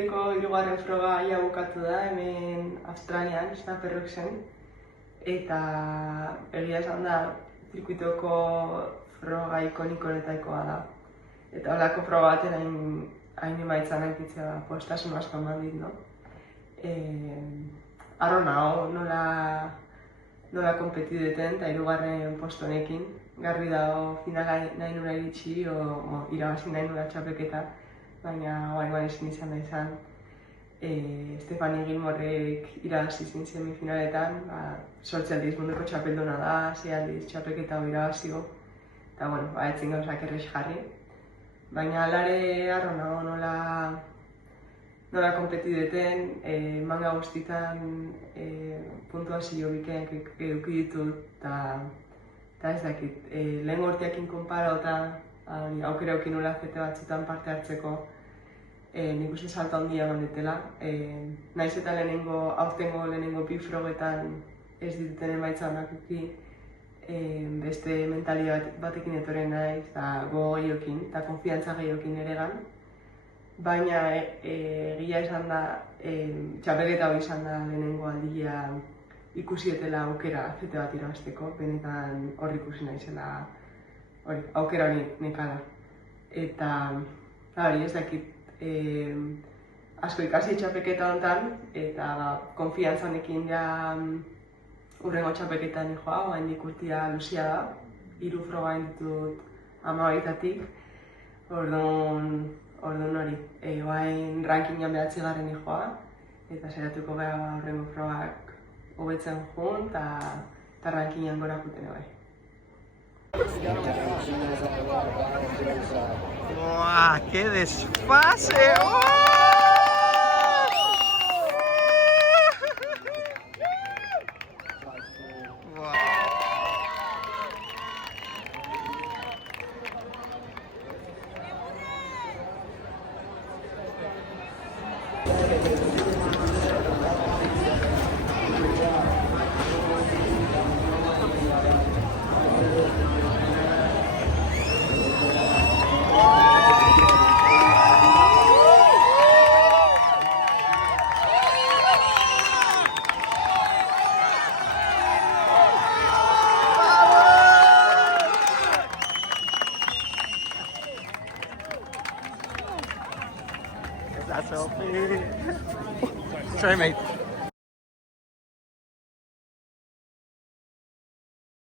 urteko 3. froga ia bukatu da, hemen Australian, Snapperrocksen. Eta egia esan da, zirkuitoko froga ikonikoetakoa da. Eta holako froga baten hain emaitzan hainkitzea postasun asko eman dit, no? Arro nago, nola konpetideten eta 3. posto honekin. Garbi dago finala nahi nura iritsi, irabazi nahi nura txapelketa, baina guain ezin izan da izan. Stefani Gilmorrek irabazi zin semifinaletan, 8 aldiz munduko txapelduna da, 6 aldiz txapelketa hori irabazio, eta etzin gauzak errex jarri. Baina alare arro nago nola konpetideten, manga guztitan puntuazio bikeak eduki ditut, eta ez dakit, lehen urteakin konparauta, aukera eukin nula fete batzutan parte hartzeko, nik uste salto handia eman dutela. Naiz eta aurtengo lehenengo bi frogetan ez dituten emaitza honak uki, beste mentalia batekin etoren naiz, eta gogo gehiokin, eta konfiantza gehiokin eregan. Baina egia izan da, txapelketa hori izan da lehenengo aldia ikusietela aukera fete bat irabazteko, benetan hor ikusi naizela aukera hori nekala. Eta hori ez dakit, asko ikasi txapelketa honetan, eta konfiantzanekin ja hurrengo txapelketan joa, oraindik urtea luzea da, 3 froga ditut 12-tatik, orduan hori, oain rankingan 9. joa, eta saiatuko gara hurrengo frogak hobetzen joan, eta rankingan gora juten bai. ¡Buah! ¡Qué desfase! That's selfie. Sorry, mate.